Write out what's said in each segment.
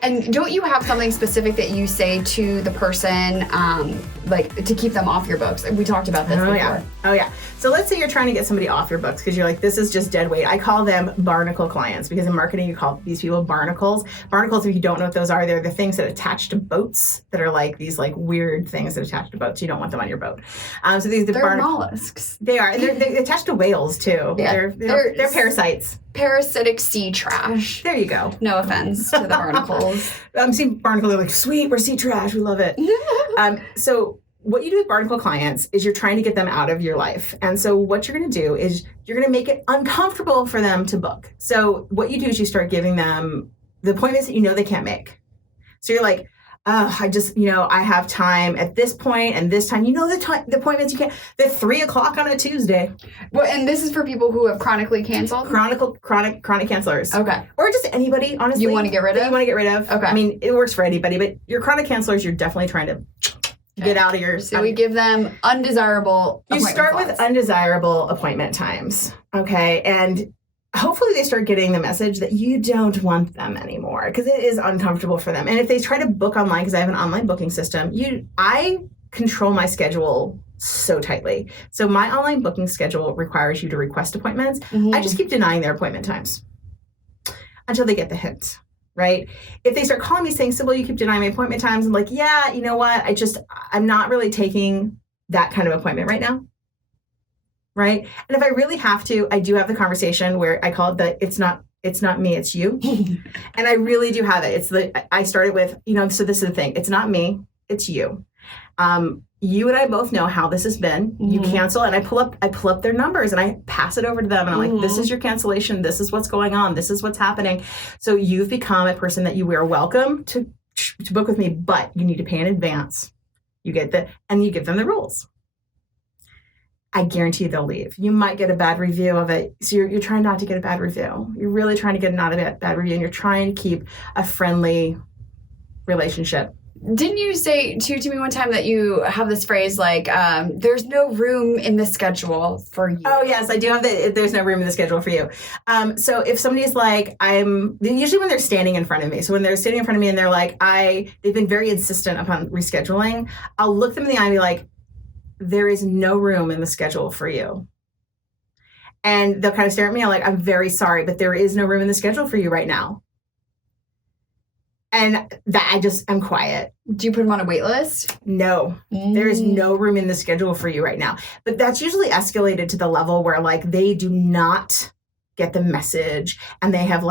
And don't you have something specific that you say to the person, like to keep them off your books? We talked about this before. Oh yeah. So let's say you're trying to get somebody off your books because you're like, this is just dead weight. I call them barnacle clients because in marketing you call these people barnacles. Barnacles, if you don't know what those are, they're the things that attach to boats that are like these like weird things that attach to boats. You don't want them on your boat. So they're mollusks. They are. They're attached to whales too. Yeah. They're parasites. Parasitic sea trash. There you go. No offense to the barnacles. I'm seeing barnacles, they're like, sweet, we're sea trash, we love it. So what you do with barnacle clients is you're trying to get them out of your life. And so what you're going to do is you're going to make it uncomfortable for them to book. So what you do is you start giving them the appointments that you know they can't make. So you're like, I just, I have time at this point and this time. The appointments you can't. They're 3:00 on a Tuesday. Well, and this is for people who have chronically canceled? Chronic cancelers. Okay. Or just anybody, honestly. You want to get rid of? You want to get rid of. Okay. I mean, it works for anybody, but your chronic cancelers, you're definitely trying to get out of your... So we give them undesirable You start with undesirable appointment times, okay? And hopefully they start getting the message that you don't want them anymore because it is uncomfortable for them. And if they try to book online, because I have an online booking system, I control my schedule so tightly. So my online booking schedule requires you to request appointments. Mm-hmm. I just keep denying their appointment times until they get the hint, right? If they start calling me saying, Sybil, you keep denying my appointment times, I'm like, yeah, you know what? I'm not really taking that kind of appointment right now. Right. And if I really have to, I do have the conversation where I call it it's not me, it's you. And I really do have it. I started with, so this is the thing. It's not me, it's you. You and I both know how this has been. Mm-hmm. You cancel and I pull up their numbers and I pass it over to them. And I'm like, this is your cancellation. This is what's going on. This is what's happening. So you've become a person that you are welcome to book with me, but you need to pay in advance. And you give them the rules. I guarantee they'll leave. You might get a bad review of it. So you're trying not to get a bad review. You're really trying to get not a bad review, and you're trying to keep a friendly relationship. Didn't you say to me one time that you have this phrase like, there's no room in the schedule for you? Oh, yes, I do have there's no room in the schedule for you. So if somebody's like, usually when they're standing in front of me. So when they're standing in front of me and they're like, they've been very insistent upon rescheduling, I'll look them in the eye and be like, there is no room in the schedule for you. And they'll kind of stare at me. I'm like, I'm very sorry, but there is no room in the schedule for you right now. And I'm quiet. Do you put them on a wait list? No, there is no room in the schedule for you right now. But that's usually escalated to the level where they do not get the message and they have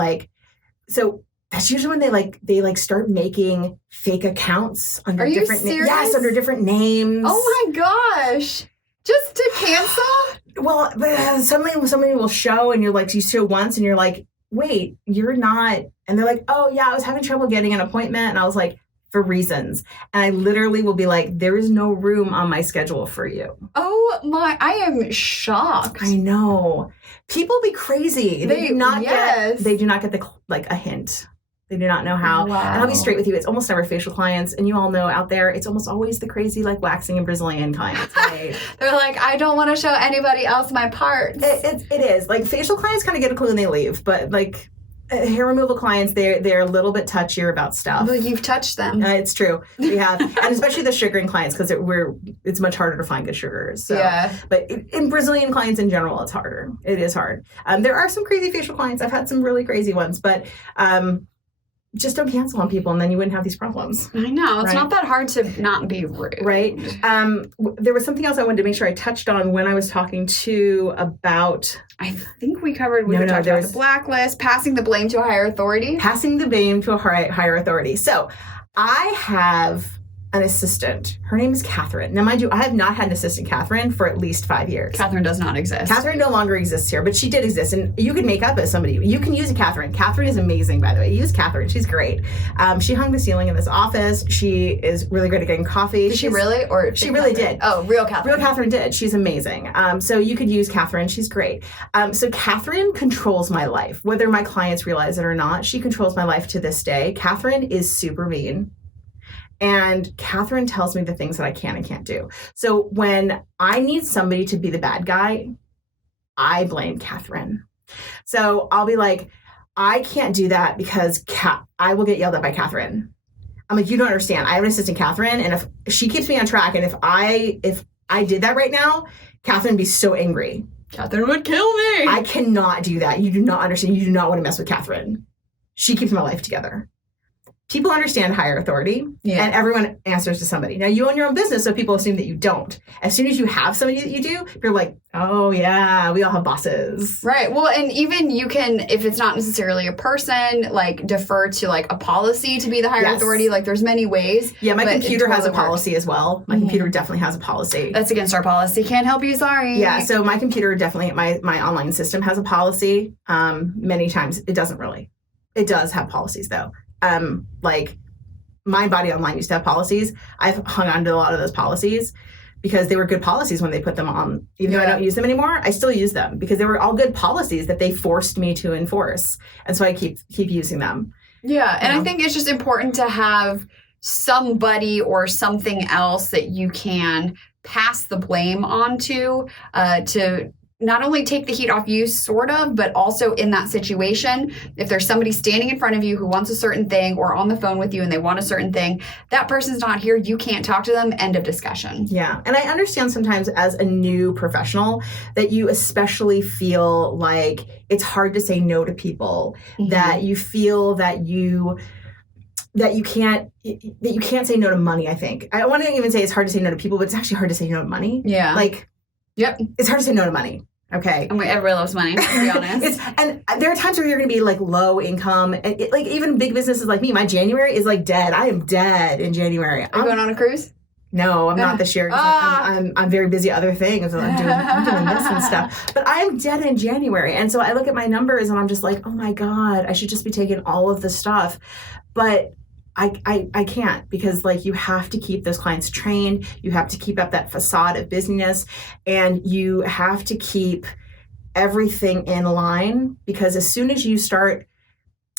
so that's usually when they start making fake accounts under different names. Yes, under different names. Oh my gosh. Just to cancel? Well, but suddenly somebody will show and you're like, you show once and you're like, wait, you're not. And they're like, oh yeah, I was having trouble getting an appointment. And I was like, for reasons. And I literally will be like, there is no room on my schedule for you. Oh my, I am shocked. I know. People be crazy. They do not get a hint. They do not know how. Wow. And I'll be straight with you. It's almost never facial clients. And you all know out there, it's almost always the crazy waxing and Brazilian clients. Right? They're like, I don't want to show anybody else my parts. It is. Facial clients kind of get a clue and they leave. But hair removal clients, they're a little bit touchier about stuff. Well, you've touched them. It's true. We have. And especially the sugaring clients because it's much harder to find good sugars. So. Yeah. But in Brazilian clients in general, it's harder. It is hard. There are some crazy facial clients. I've had some really crazy ones. But just don't cancel on people and then you wouldn't have these problems. I know. It's not that hard to not be rude. Right. There was something else I wanted to make sure I touched on when I was talking about... I think we covered, talked about the blacklist, passing the blame to a higher authority. Passing the blame to a higher authority. So I have an assistant. Her name is Catherine. Now, mind you, I have not had an assistant, Catherine, for at least 5 years. Catherine does not exist. Catherine no longer exists here, but she did exist. And you could make up as somebody. You can use a Catherine. Catherine is amazing, by the way. Use Catherine. She's great. She hung the ceiling in this office. She is really good at getting coffee. Did she really? Or she really did. Oh, real Catherine. Real Catherine did. She's amazing. So you could use Catherine. She's great. So Catherine controls my life. Whether my clients realize it or not, she controls my life to this day. Catherine is super mean. And Catherine tells me the things that I can and can't do. So when I need somebody to be the bad guy, I blame Catherine. So I'll be like, I can't do that because I will get yelled at by Catherine. I'm like, you don't understand. I have an assistant, Catherine, and if she keeps me on track, and if I did that right now, Catherine would be so angry. Catherine would kill me. I cannot do that. You do not understand. You do not want to mess with Catherine. She keeps my life together. People understand higher authority, and everyone answers to somebody. Now, you own your own business, so people assume that you don't. As soon as you have somebody that you do, you're like, oh, yeah, we all have bosses. Right. Well, and even you can, if it's not necessarily a person, like defer to like a policy to be the higher authority. Like there's many ways. Yeah, my computer has a policy as well. My computer definitely has a policy. That's against our policy. Can't help you, sorry. Yeah, so my computer definitely, my online system has a policy. Many times it doesn't really. It does have policies though. Like Mindbody Online used to have policies. I've hung on to a lot of those policies because they were good policies when they put them on. Even though I don't use them anymore, I still use them because they were all good policies that they forced me to enforce. And so I keep using them. Yeah. And I think it's just important to have somebody or something else that you can pass the blame onto to not only take the heat off you, sort of, but also in that situation, if there's somebody standing in front of you who wants a certain thing or on the phone with you and they want a certain thing, that person's not here, you can't talk to them, end of discussion. Yeah. And I understand sometimes as a new professional that you especially feel like it's hard to say no to people, that you feel that you can't say no to money, I think. I want to even say it's hard to say no to people, but it's actually hard to say no to money. Yeah. Like, it's hard to say no to money. Okay. I mean, everybody loves money, to be honest. And there are times where you're going to be like low income. And like even big businesses like me, my January is like dead. I am dead in January. Are you going on a cruise? No, I'm not this year. I'm very busy other things. I'm doing this and stuff. But I am dead in January. And so I look at my numbers and I'm just like, oh my God, I should just be taking all of the stuff. But I can't because like you have to keep those clients trained. You have to keep up that facade of business and you have to keep everything in line because as soon as you start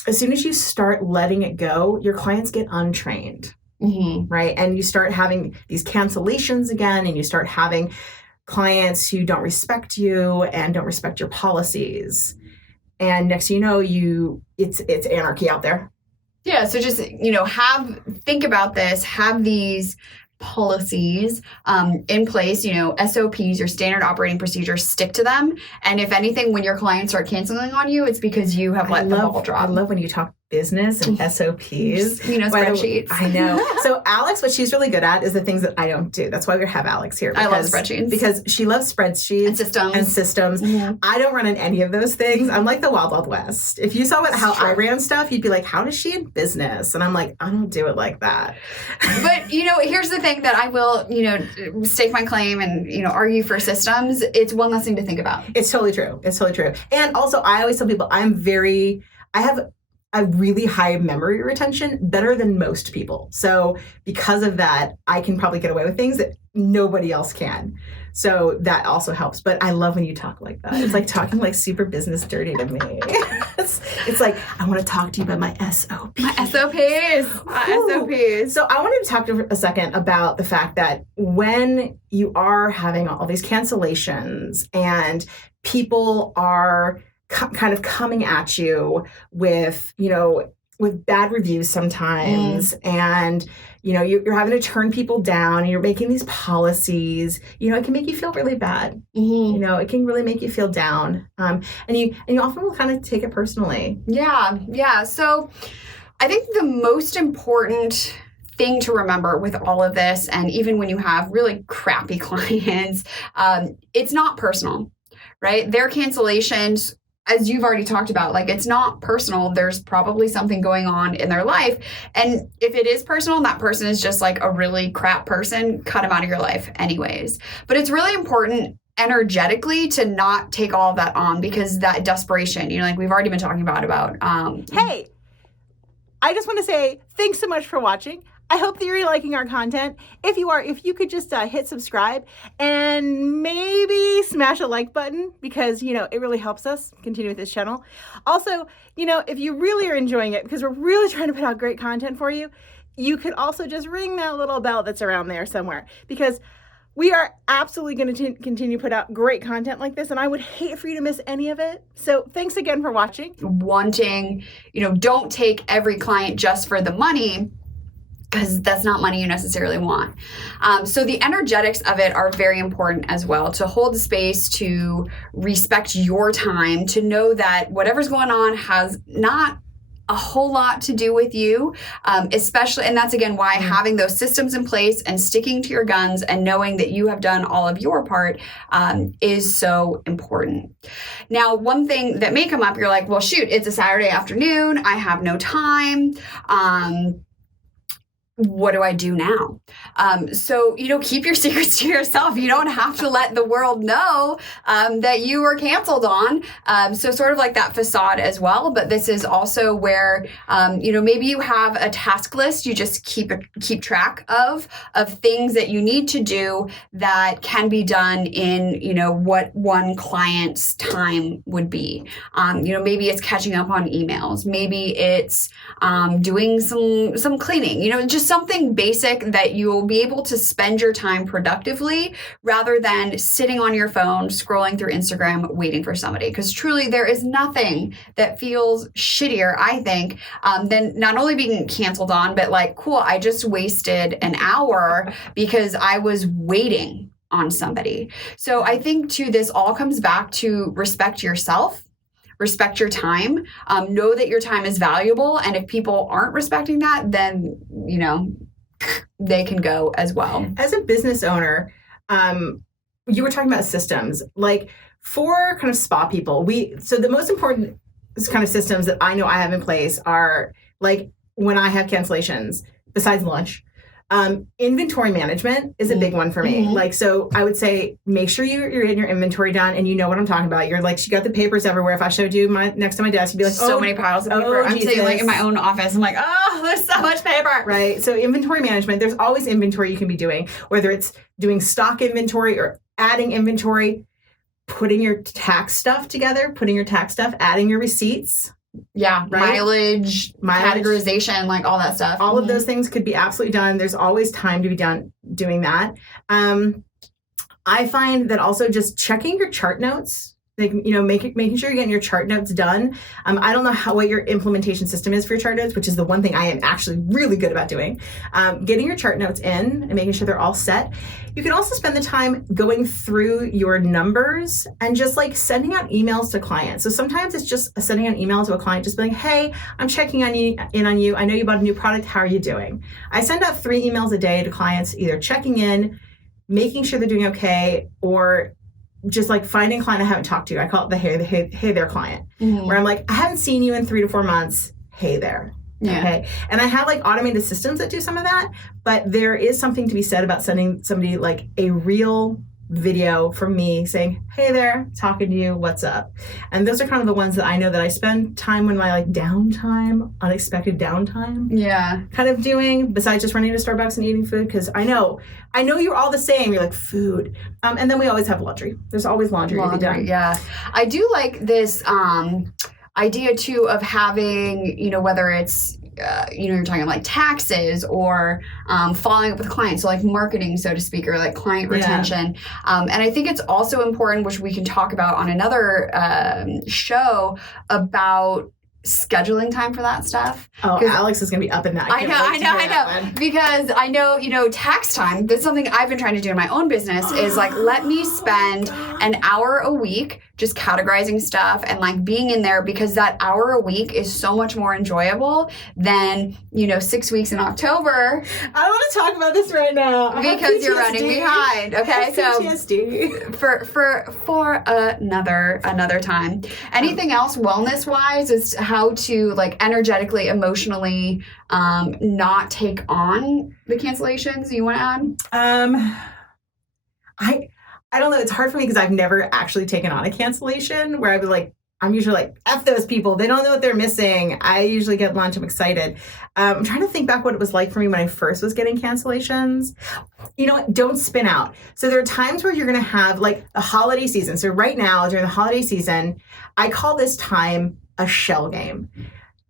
letting it go, your clients get untrained, right? And you start having these cancellations again and you start having clients who don't respect you and don't respect your policies. And next thing you know, it's anarchy out there. Yeah, so just, think about this, have these policies in place, SOPs, your standard operating procedures, stick to them. And if anything, when your clients start canceling on you, it's because you have let the ball drop. I love when you talk business and SOPs. Spreadsheets. I know. So Alex, what she's really good at is the things that I don't do. That's why we have Alex here. I love spreadsheets. Because she loves spreadsheets. And systems. Mm-hmm. I don't run in any of those things. I'm like the Wild Wild West. If you saw how I ran stuff, you'd be like, how does she in business? And I'm like, I don't do it like that. But, here's the thing that I will, stake my claim and, argue for systems. It's one less thing to think about. It's totally true. And also, I always tell people I have a really high memory retention, better than most people. So because of that, I can probably get away with things that nobody else can. So that also helps. But I love when you talk like that. It's like talking like super business dirty to me. It's like, I want to talk to you about my SOPs. My SOPs. SOPs. So I wanted to talk to a second about the fact that when you are having all these cancellations and people are kind of coming at you with bad reviews sometimes, and you're having to turn people down, and you're making these policies. It can make you feel really bad. It can really make you feel down, and you often will kind of take it personally. Yeah. So I think the most important thing to remember with all of this, and even when you have really crappy clients, it's not personal, right? Their cancellations, as you've already talked about, like it's not personal. There's probably something going on in their life. And if it is personal, that person is just like a really crap person, cut them out of your life anyways. But it's really important energetically to not take all of that on because that desperation, like we've already been talking about. Hey, I just want to say thanks so much for watching. I hope that you're liking our content. If you are, if you could just hit subscribe and maybe smash a like button because, it really helps us continue with this channel. Also, if you really are enjoying it, because we're really trying to put out great content for you, you could also just ring that little bell that's around there somewhere because We are absolutely going to continue to put out great content like this, and I would hate for you to miss any of it. So thanks again for watching. Wanting, don't take every client just for the money, because that's not money you necessarily want. So the energetics of it are very important as well, to hold the space, to respect your time, to know that whatever's going on has not a whole lot to do with you, especially, and that's again why having those systems in place and sticking to your guns and knowing that you have done all of your part is so important. Now, one thing that may come up, you're like, well, shoot, it's a Saturday afternoon, I have no time. What do I do now? So, keep your secrets to yourself. You don't have to let the world know that you were canceled on. So sort of like that facade as well. But this is also where, maybe you have a task list you just keep track of things that you need to do that can be done in, what one client's time would be. Maybe it's catching up on emails. Maybe it's doing some cleaning, just something basic that you'll be able to spend your time productively rather than sitting on your phone, scrolling through Instagram, waiting for somebody. Because truly, there is nothing that feels shittier, I think, than not only being canceled on, but like, cool, I just wasted an hour because I was waiting on somebody. So I think too, this all comes back to respect yourself. Respect your time. Know that your time is valuable. And if people aren't respecting that, then, they can go as well. As a business owner, you were talking about systems. Like for kind of spa people, so the most important kind of systems that I know I have in place are like when I have cancellations, besides lunch, inventory management is a big one for me. Like, so I would say, make sure you're getting your inventory done and you know what I'm talking about. You're like, she got the papers everywhere. If I showed you next to my desk, you'd be like, so many piles of paper. I'm Jesus. sitting like in my own office. I'm like, oh, there's so much paper. Right. So inventory management, there's always inventory you can be doing, whether it's doing stock inventory or adding inventory, putting your tax stuff together, adding your receipts. Yeah, right? mileage, categorization, like all that stuff. All of those things could be absolutely done. There's always time to be done doing that. I find that also just checking your chart notes, like, making sure you're getting your chart notes done. I don't know what your implementation system is for your chart notes, which is the one thing I am actually really good about doing. Getting your chart notes in and making sure they're all set. You can also spend the time going through your numbers and just like sending out emails to clients. So sometimes it's just sending an email to a client, just being, hey, I'm checking in on you. I know you bought a new product. How are you doing? I send out 3 emails a day to clients, either checking in, making sure they're doing okay, or just like finding a client I haven't talked to. I call it the hey there client, where I'm like, I haven't seen you in 3 to 4 months. Hey there. Yeah. Okay. And I have like automated systems that do some of that, but there is something to be said about sending somebody like a real video from me saying, hey there, talking to you, what's up? And those are kind of the ones that I know that I spend time when my like downtime, unexpected downtime. Yeah. Kind of doing, besides just running to Starbucks and eating food, because I know you're all the same. You're like, food. And then we always have laundry. There's always laundry to be done. Yeah. I do like this idea too of having, whether it's you're talking like taxes or following up with clients, so like marketing, so to speak, or like client retention. And I think it's also important, which we can talk about on another show, about scheduling time for that stuff. Oh, Alex is going to be up in that. I know. Because I know, tax time, that's something I've been trying to do in my own business is like, let me spend an hour a week just categorizing stuff and like being in there, because that hour a week is so much more enjoyable than, 6 weeks in October. I want to talk about this right now. Because you're running behind. Okay. So PTSD. For another time. Anything else wellness wise is how to like energetically, emotionally not take on the cancellations you want to add? I don't know. It's hard for me because I've never actually taken on a cancellation where I'd be like, I'm usually like, F those people. They don't know what they're missing. I usually get lunch. I'm excited. I'm trying to think back what it was like for me when I first was getting cancellations. You know what? Don't spin out. So there are times where you're going to have like a holiday season. So right now, during the holiday season, I call this time a shell game.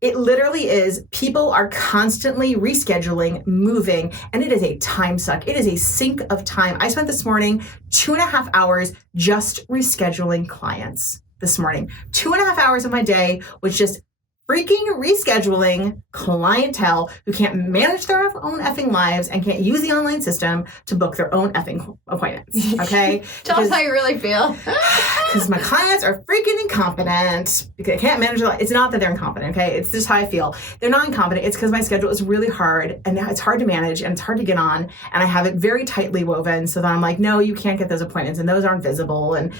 It literally is. People are constantly rescheduling, moving, and it is a time suck. It is a sink of time. I spent this morning 2.5 hours just rescheduling clients this morning. 2.5 hours of my day was just freaking rescheduling clientele who can't manage their own effing lives and can't use the online system to book their own effing appointments. Okay? Tell us how you really feel. Because my clients are freaking incompetent because they can't manage their life. It's not that they're incompetent, okay? It's just how I feel. They're not incompetent. It's because my schedule is really hard and it's hard to manage and it's hard to get on. And I have it very tightly woven so that I'm like, no, you can't get those appointments and those aren't visible. And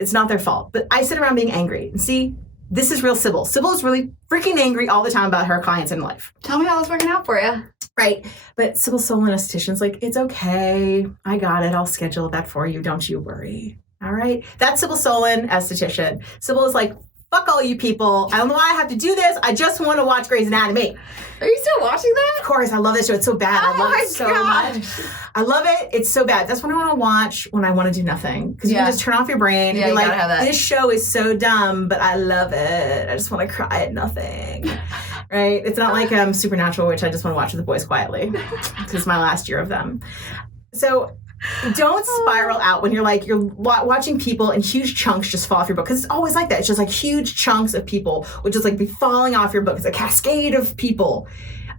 it's not their fault. But I sit around being angry. And see, this is real Sybil. Sybil is really freaking angry all the time about her clients in life. Tell me how that's working out for you. Right. But Sybil Solon esthetician's like, it's okay. I got it. I'll schedule that for you. Don't you worry. All right. That's Sybil Solon esthetician. Sybil is like, fuck all you people. I don't know why I have to do this. I just want to watch Grey's Anatomy. Are you still watching that? Of course. I love this show. It's so bad. I love it so much. I love it. It's so bad. That's what I want to watch when I want to do nothing. Because you can just turn off your brain and be like, this show is so dumb, but I love it. I just want to cry at nothing. Right? It's not like Supernatural, which I just want to watch with the boys quietly. Because it's my last year of them. So don't spiral out when you're watching people in huge chunks just fall off your book. Because it's always like that. It's just like huge chunks of people would just like be falling off your book. It's a cascade of people.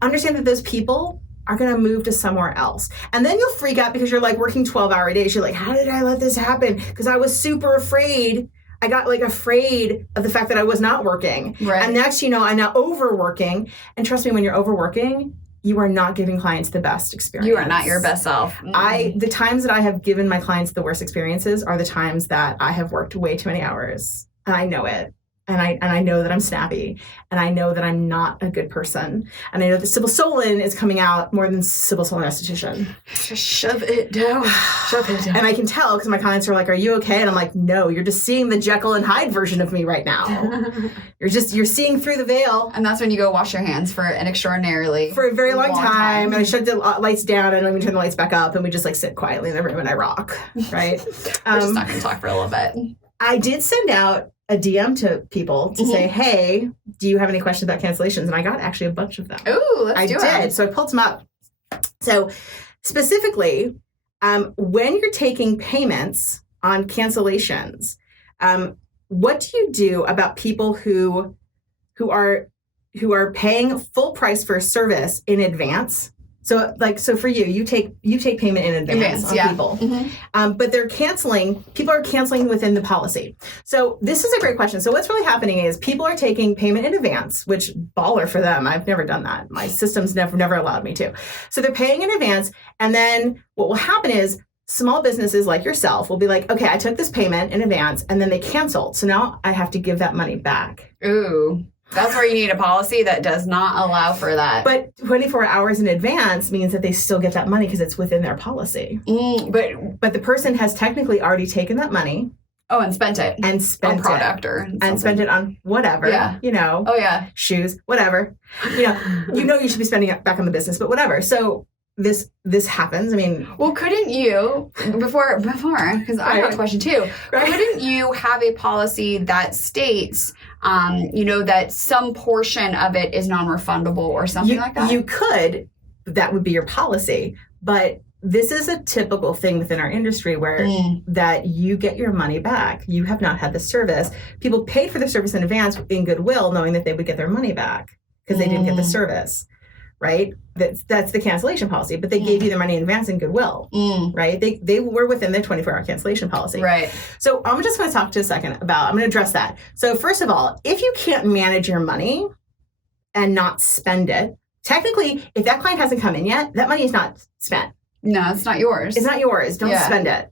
Understand that those people are going to move to somewhere else. And then you'll freak out because you're like working 12-hour days. You're like, how did I let this happen? Because I was super afraid. I got like afraid of the fact that I was not working. Right. And next, I'm now overworking. And trust me, when you're overworking, you are not giving clients the best experience. You are not your best self. The times that I have given my clients the worst experiences are the times that I have worked way too many hours. And I know it. And I know that I'm snappy. And I know that I'm not a good person. And I know that Sybil Solon is coming out more than Sybil Solon esthetician. Just shove it down. Shove it down. And I can tell because my clients are like, are you okay? And I'm like, no, you're just seeing the Jekyll and Hyde version of me right now. You're seeing through the veil. And that's when you go wash your hands for a very long time. And I shut the lights down and then we turn the lights back up and we just like sit quietly in the room and I rock. Right? We're just not going to talk for a little bit. I did send out a DM to people to say, hey, do you have any questions about cancellations? And I got actually a bunch of them. Ooh, let's do it. I did. So I pulled some up. So specifically, when you're taking payments on cancellations, what do you do about people who are paying full price for a service in advance? So for you take payment in advance on people, but people are canceling within the policy. So this is a great question. So what's really happening is people are taking payment in advance, which baller for them. I've never done that. My system's never allowed me to. So they're paying in advance. And then what will happen is small businesses like yourself will be like, okay, I took this payment in advance and then they canceled. So now I have to give that money back. Ooh. That's where you need a policy that does not allow for that. But 24 hours in advance means that they still get that money because it's within their policy. But the person has technically already taken that money. Oh, and spent it. And spent on product it. Or something. And spent it on whatever. Yeah. Oh, yeah. Shoes, whatever. You should be spending it back on the business, but whatever. So this happens. I mean, well, couldn't you before because I have a question too. Right. Couldn't you have a policy that states, that some portion of it is non-refundable or something like that? You could. That would be your policy, but this is a typical thing within our industry where that you get your money back. You have not had the service. People paid for the service in advance in goodwill, knowing that they would get their money back because they didn't get the service. Right? That's the cancellation policy, but they gave you the money in advance in goodwill, right? They were within the 24-hour cancellation policy. Right. So I'm just going to talk to a second I'm going to address that. So first of all, if you can't manage your money and not spend it, technically, if that client hasn't come in yet, that money is not spent. No, it's not yours. It's not yours. Don't spend it.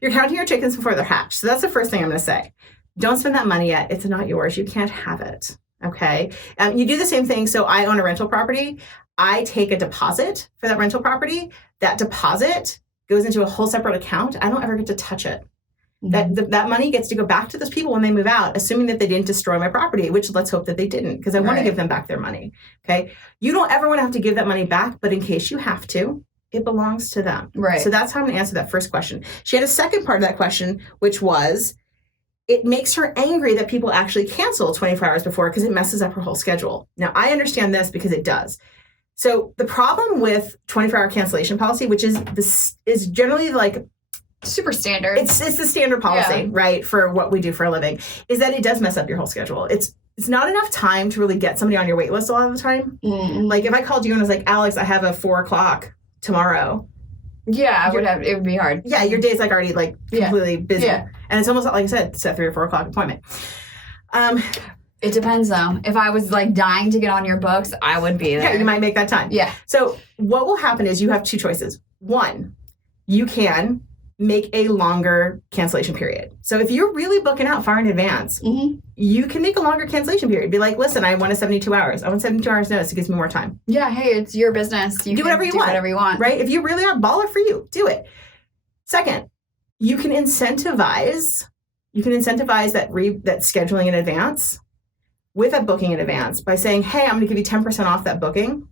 You're counting your chickens before they're hatched. So that's the first thing I'm going to say. Don't spend that money yet. It's not yours. You can't have it. Okay. You do the same thing. So I own a rental property. I take a deposit for that rental property. That deposit goes into a whole separate account. I don't ever get to touch it. That money gets to go back to those people when they move out, assuming that they didn't destroy my property, which let's hope that they didn't, because I want to give them back their money. Okay. You don't ever want to have to give that money back, but in case you have to, it belongs to them. Right. So that's how I'm going to answer that first question. She had a second part of that question, which was, it makes her angry that people actually cancel 24 hours before because it messes up her whole schedule. Now, I understand this because it does. So the problem with 24-hour cancellation policy, which is generally like super standard. It's the standard policy, right, for what we do for a living, is that it does mess up your whole schedule. It's not enough time to really get somebody on your wait list a lot of the time. Like if I called you and was like, Alex, I have a 4:00 tomorrow. Yeah, it would be hard. Yeah, your day's like already like completely busy. Yeah. And it's almost like I said, it's a 3 or 4 o'clock appointment. It depends though. If I was like dying to get on your books, I would be there. Yeah, you might make that time. Yeah. So what will happen is you have 2 choices. One, you can make a longer cancellation period. So if you're really booking out far in advance, you can make a longer cancellation period. Be like, listen, I want a 72 hours. I want 72 hours notice. It gives me more time. Yeah, hey, it's your business. You do whatever you want. Whatever you want. Right? If you really are baller for you, do it. Second, you can incentivize that scheduling in advance with a booking in advance by saying, hey, I'm going to give you 10% off that booking,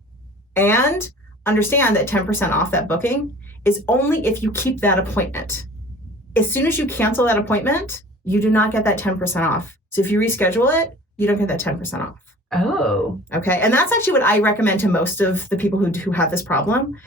and understand that 10% off that booking is only if you keep that appointment. As soon as you cancel that appointment, you do not get that 10% off. So if you reschedule it, you don't get that 10% off. Oh. Okay. And that's actually what I recommend to most of the people who have this problem.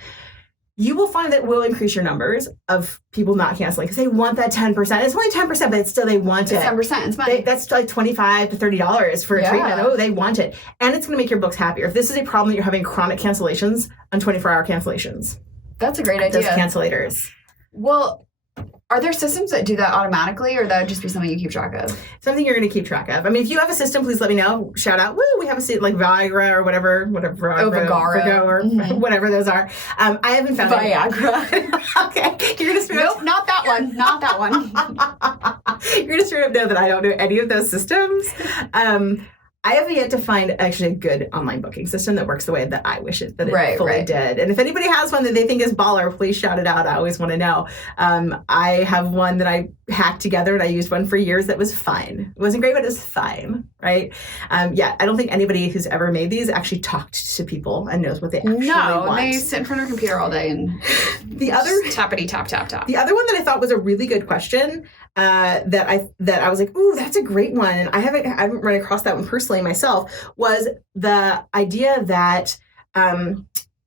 You will find that will increase your numbers of people not canceling because they want that 10%. It's only 10%, but still they want it. 10%. It's money. That's like $25 to $30 for a treatment. Oh, they want it. And it's going to make your books happier. If this is a problem that you're having chronic cancellations on 24-hour cancellations. That's a great idea. Those cancellators. Well, are there systems that do that automatically, or that would just be something you keep track of? Something you're going to keep track of. I mean, if you have a system, please let me know. Shout out. Woo, we have a system like Viagra or whatever. Viagra. Or whatever those are. I haven't found Viagra. Okay. You're going to Nope, not that one. Not that one. You're going to straight up know that I don't know any of those systems. I have yet to find actually a good online booking system that works the way that I wish it fully did. And if anybody has one that they think is baller, please shout it out. I always want to know. I have one that I hacked together and I used one for years that was fine. It wasn't great, but it was fine, right? I don't think anybody who's ever made these actually talked to people and knows what they actually want. No, they sit in front of a computer all day and tappity tap tap tap. The other one that I thought was a really good question that I was like, ooh, that's a great one, and I haven't run across that one personally myself, was the idea that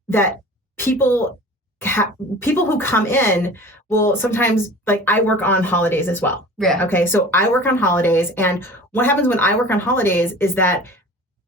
that people who come in will sometimes, like, I work on holidays as well. Yeah. Okay, so I work on holidays, and what happens when I work on holidays is that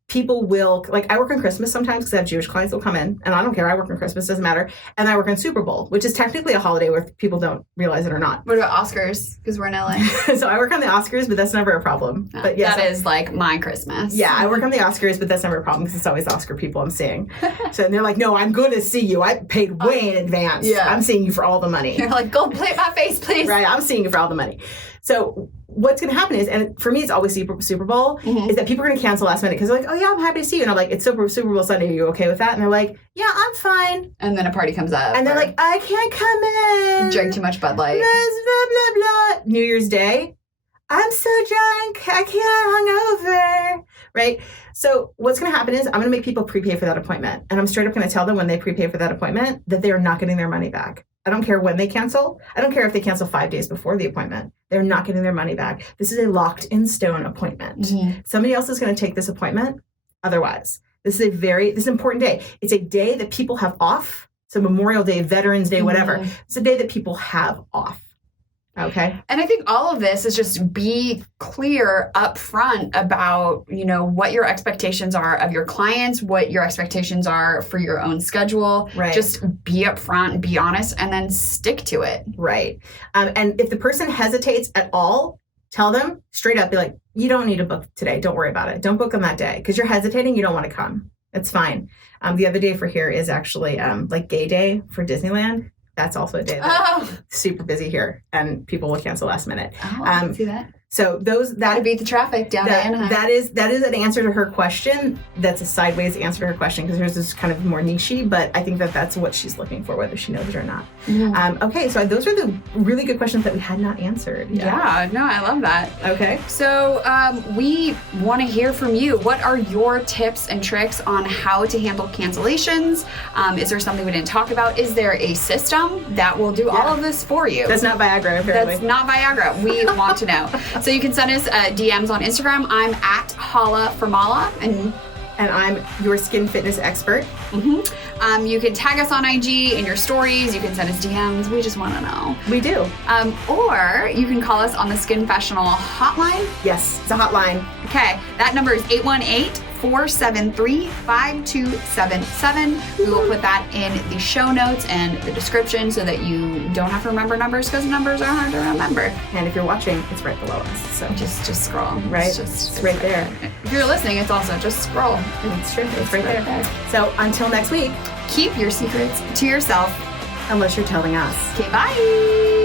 people will, like, I work on Christmas sometimes because I have Jewish clients that will come in, and I don't care. I work on Christmas, doesn't matter. And I work on Super Bowl, which is technically a holiday where people don't realize it or not. What about Oscars? Because we're in LA. So I work on the Oscars, but that's never a problem. But yes, that is like my Christmas. Yeah, I work on the Oscars, but that's never a problem because it's always Oscar people I'm seeing. So they're like, no, I'm going to see you. I paid way in advance. Yeah. I'm seeing you for all the money. You're like, go plate my face, please. Right, I'm seeing you for all the money. So what's going to happen is, and for me it's always Super Bowl, is that people are going to cancel last minute because they're like, oh yeah, I'm happy to see you. And I'm like, it's Super Bowl Sunday. Are you okay with that? And they're like, yeah, I'm fine. And then a party comes up. And they're like, I can't come in. Drink too much Bud Light. Blah, blah, blah. New Year's Day, I'm so drunk, I can't hungover. Right? So what's going to happen is I'm going to make people prepay for that appointment. And I'm straight up going to tell them when they prepay for that appointment that they are not getting their money back. I don't care when they cancel. I don't care if they cancel 5 days before the appointment. They're not getting their money back. This is a locked in stone appointment. Somebody else is going to take this appointment otherwise. This is an important day. It's a day that people have off. So Memorial Day, Veterans Day, whatever. It's a day that people have off. Okay. And I think all of this is just be clear up front about, what your expectations are of your clients, what your expectations are for your own schedule. Right. Just be upfront, be honest, and then stick to it. Right. And if the person hesitates at all, tell them straight up, be like, you don't need to book today. Don't worry about it. Don't book on that day because you're hesitating. You don't want to come. It's fine. The other day for here is actually like Gay Day for Disneyland. That's also a day that's super busy here, and people will cancel last minute. Oh, I can see that. So gotta beat the traffic down to Anaheim. That is an answer to her question. That's a sideways answer to her question because hers is kind of more niche-y, but I think that's what she's looking for, whether she knows it or not. Okay, so those are the really good questions that we had not answered. Yeah, no, I love that. Okay. So we want to hear from you. What are your tips and tricks on how to handle cancellations? Is there something we didn't talk about? Is there a system that will do all of this for you? That's not Viagra, apparently. That's not Viagra. We want to know. So you can send us DMs on Instagram. I'm at Hala for Mala, and I'm your skin fitness expert. You can tag us on IG in your stories. You can send us DMs. We just want to know. We do. Or you can call us on the Skinfessional hotline. Yes, it's a hotline. Okay, that number is 818-473-5277. We will put that in the show notes and the description so that you don't have to remember numbers, because numbers are hard to remember. And if you're watching, it's right below us. So just scroll. Right? It's right there. If you're listening, it's also just scroll. It's true. It's right there. So until next week, keep your secrets to yourself. Unless you're telling us. Okay, bye.